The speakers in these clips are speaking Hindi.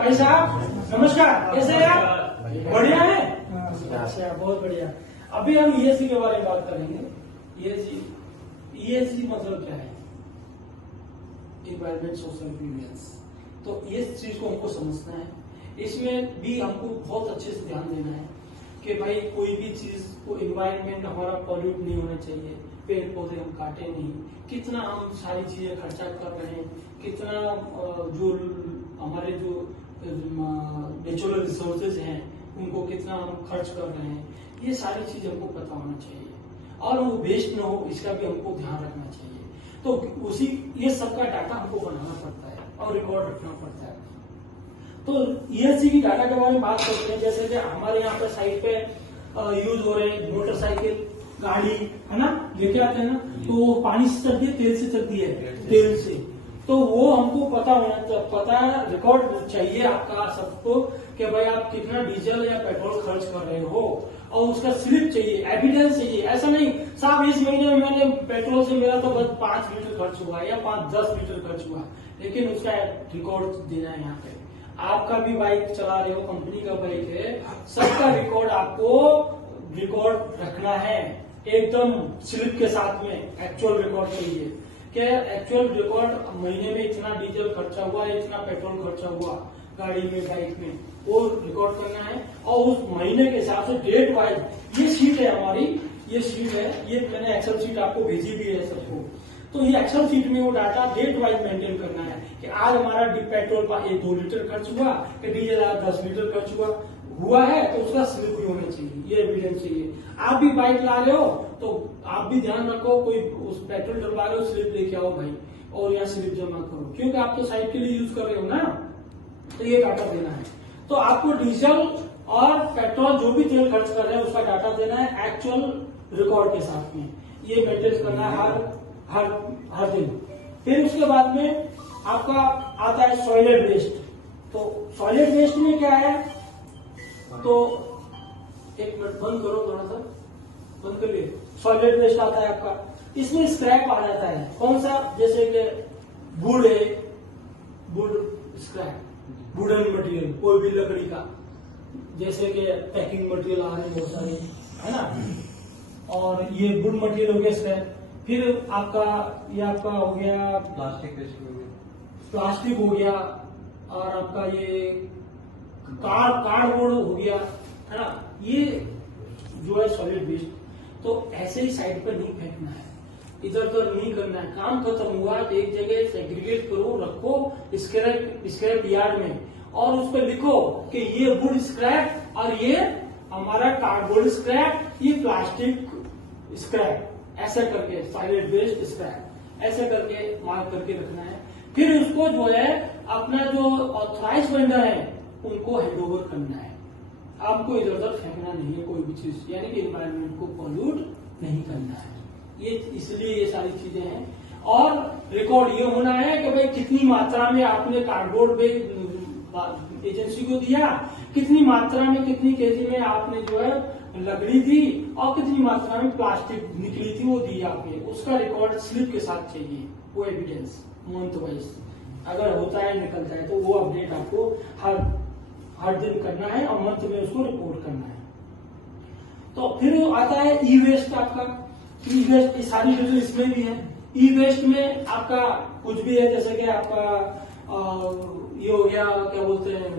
भाई साहब नमस्कार, कैसे हैं आप? बढ़िया है। अच्छा, बहुत बढ़िया। अभी हम ईएससी के बारे में बात करेंगे। ईएससी मतलब क्या है? Environment social experience. तो ये चीज को हमको समझना है। इसमें भी हमको बहुत अच्छे से ध्यान देना है कि भाई कोई भी चीज को इन्वायरमेंट हमारा पॉल्यूट नहीं होना चाहिए, पेड़ पौधे हम काटे नहीं, कितना हम सारी चीजें खर्चा कर रहे हैं, कितना जो हमारे जो नेचुरल रिसोर्सेज हैं उनको कितना हम खर्च कर रहे हैं, ये सारी चीज हमको पता होना चाहिए और वो वेस्ट न हो इसका भी हमको ध्यान रखना चाहिए। तो उसी ये सबका डाटा हमको बनाना पड़ता है और रिकॉर्ड रखना पड़ता है। तो ईएससी की डाटा के बारे में बात करते हैं, जैसे कि हमारे यहाँ पे साइट पे यूज हो रहे हैं मोटरसाइकिल, गाड़ी, है ना, लेके आते हैं ना, तो पानी से चलती है, तेल से चलती है, तेल से। तो वो हमको पता रिकॉर्ड चाहिए आपका सबको कि भाई आप कितना डीजल या पेट्रोल खर्च कर रहे हो और उसका स्लिप चाहिए, एविडेंस चाहिए। ऐसा नहीं साहब इस महीने में मैंने पेट्रोल से मेरा तो बस 5 लीटर खर्च हुआ या 5-10 लीटर खर्च हुआ, लेकिन उसका रिकॉर्ड देना है यहाँ पे। आपका भी बाइक चला रहे हो, कंपनी का बाइक है, सबका रिकॉर्ड आपको रिकॉर्ड रखना है एकदम स्लिप के साथ में। एक्चुअल रिकॉर्ड चाहिए कि एक्चुअल रिकॉर्ड महीने में इतना डीजल खर्चा हुआ, इतना पेट्रोल खर्चा हुआ गाड़ी में, बाइक में, वो रिकॉर्ड करना है। और उस महीने के हिसाब से डेट वाइज, ये शीट है हमारी, ये शीट है, ये मैंने एक्सेल शीट आपको भेजी भी है सबको। तो ये एक्सेल शीट में वो डाटा डेट वाइज मेंटेन करना है कि आज हमारा पेट्रोल 2 लीटर खर्च हुआ, कि डीजल 10 लीटर खर्च हुआ है, तो उसका स्लिप भी होना चाहिए, ये एविडेंस चाहिए। आप भी बाइक ला रहे हो तो आप भी ध्यान रखो, कोई उस पेट्रोल डलवा रहे हो, स्लिप लेके आओ भाई और यहाँ स्लिप जमा करो, क्योंकि आप तो साइट के लिए यूज कर रहे हो ना, तो ये डाटा देना है। तो आपको डीजल और पेट्रोल जो भी तेल खर्च कर रहे हैं उसका डाटा देना है एक्चुअल रिकॉर्ड के साथ में, ये मेंटेन करना है हर दिन। फिर उसके बाद में आपका आता है सॉलिड वेस्ट। तो सॉलिड वेस्ट में क्या है, तो एक मिनट बंद करो, थोड़ा सा बंद करिए। सॉलिड वेस्ट आता है आपका, इसमें स्क्रैप आ जाता है। कौन सा? जैसे कि वुड है, वुड स्क्रैप, वुडन मटेरियल, कोई भी लकड़ी का, जैसे कि पैकिंग मटेरियल आ रहे हैं बहुत सारे, है ना, और ये वुड मटेरियल हो गया स्क्रैप। फिर आपका ये आपका हो गया प्लास्टिक हो गया, और आपका ये कार्डबोर्ड हो गया, है ना, ये जो है सॉलिड वेस्ट। तो ऐसे ही साइड पर नहीं फेंकना है, इधर उधर नहीं करना है। काम खत्म हुआ एक जगह सेग्रीगेट करो, रखो स्क्रैप यार्ड में, और उस पर लिखो कि ये वुड स्क्रैप और ये हमारा कार्डबोर्ड स्क्रैप, ये प्लास्टिक स्क्रैप, ऐसे करके सॉलिड वेस्ट स्क्रैप ऐसे करके मार्क करके रखना है। फिर उसको जो है अपना जो ऑथराइज वेंडर है उनको हैंडओवर करना है। आपको इधर उधर फेंकना नहीं है कोई भी चीज, यानी कि एनवायरनमेंट को पॉल्यूट नहीं करना है। ये इसलिए ये सारी चीजें हैं। और रिकॉर्ड ये होना है कि भाई कितनी मात्रा में आपने कार्डबोर्ड पे एजेंसी को दिया, कितनी मात्रा में, कितनी केजी में आपने जो है लकड़ी दी, और कितनी मात्रा में प्लास्टिक निकली थी वो दी आपने, उसका रिकॉर्ड स्लिप के साथ चाहिए, वो एविडेंस मंथ वाइज अगर होता है निकलता है तो वो अपडेट आपको हर दिन करना है और मंथ में उसको रिपोर्ट करना है। तो फिर आता है ई वेस्ट। आपका ई वेस्ट की सारी डिटेल इसमें भी है। ई वेस्ट में आपका कुछ भी है, जैसे कि आपका ये हो गया, क्या बोलते हैं,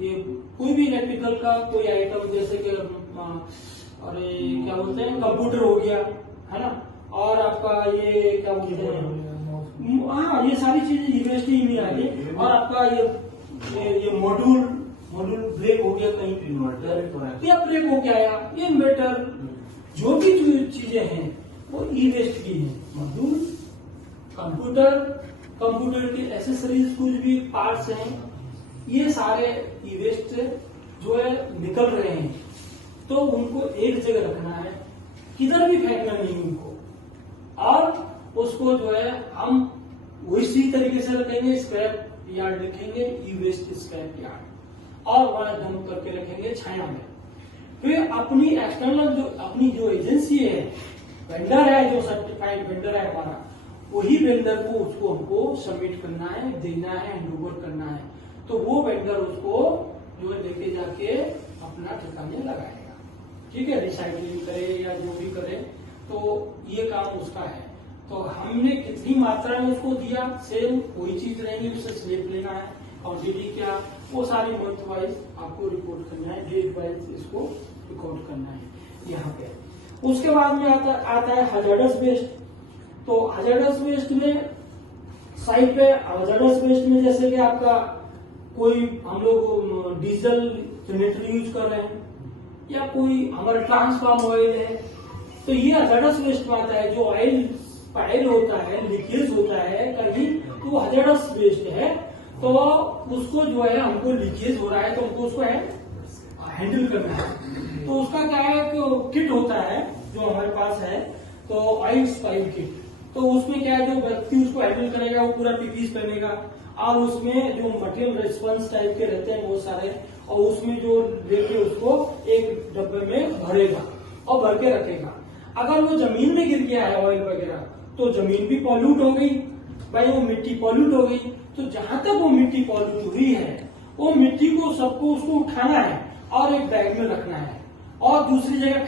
ये कोई भी इलेक्ट्रिकल का कोई आइटम, जैसे कि अरे क्या बोलते हैं, कंप्यूटर हो गया, है ना, और आपका ये क्या बोलते हैं, हाँ, ये सारी चीजें ई वेस्ट ही में आ गई। और आपका ये मॉड्यूल ब्रेक हो गया, कहीं इन्वर्टर या ब्रेक हो गया, या ये इन्वर्टर, जो भी चीजें हैं वो ई वेस्ट की है। मॉड्यूल, कंप्यूटर की एसेसरीज, कुछ भी पार्ट्स हैं, ये सारे ई वेस्ट जो है निकल रहे हैं, तो उनको एक जगह रखना है, किधर भी फेंकना नहीं उनको। और उसको जो है हम उसी तरीके से रखेंगे, स्क्रैप यार्ड लिखेंगे, ई वेस्ट स्क्रैप यार्ड, और वहां डंप करके रखेंगे छाया में। फिर अपनी एक्सटर्नल अपनी जो एजेंसी है, वेंडर है, जो सर्टिफाइड वेंडर है हमारा, वही वेंडर को उसको हमको सबमिट करना है, देना है, हैंडओवर करना है। तो वो वेंडर उसको जो है लेके जाके अपना ठिकाने लगाएगा। ठीक है, रिसाइकलिंग करे या जो भी करे, तो ये काम उसका है। तो हमने कितनी मात्रा में उसको दिया, सेम कोई चीज रहेगी, उससे स्लिप लेना है, क्वांटिटी क्या, वो सारी मंथ वाइज आपको रिपोर्ट करना है, डेट वाइज इसको रिकॉर्ड करना है यहाँ पे। उसके बाद में आता है हजार्डस वेस्ट। तो हजार्डस वेस्ट में साइड पे हजार्डस वेस्ट में जैसे कि आपका कोई हम लोग डीजल जनरेटर यूज कर रहे हैं या कोई हमारा ट्रांसफार्म ऑयल है, तो ये हजार्डस वेस्ट में आता है। जो ऑयल होता है, लीकेज होता है कहीं, तो वो हजार्डस वेस्ट है। तो उसको जो है हमको लीकेज हो रहा है, तो हमको उसको हैंडल करना है। तो उसका क्या है कि किट होता है जो हमारे पास है, तो ऑयल स्पाइल किट। तो उसमें क्या है, जो व्यक्ति उसको हैंडल करेगा वो पूरा पीपीस पहनेगा, और उसमें जो मटेरियल रिस्पॉन्स टाइप के रहते हैं बहुत सारे, और उसमें जो लेके उसको एक डब्बे में भरेगा और भर के रखेगा। अगर वो जमीन में गिर गया है ऑयल वगैरह, तो जमीन भी पॉल्यूट हो गई भाई, वो मिट्टी पॉल्यूट हो गई। तो जहां तक वो मिट्टी पॉल्यूट हुई है, वो मिट्टी को सबको उसको उठाना है और एक बैग में रखना है और दूसरी जगह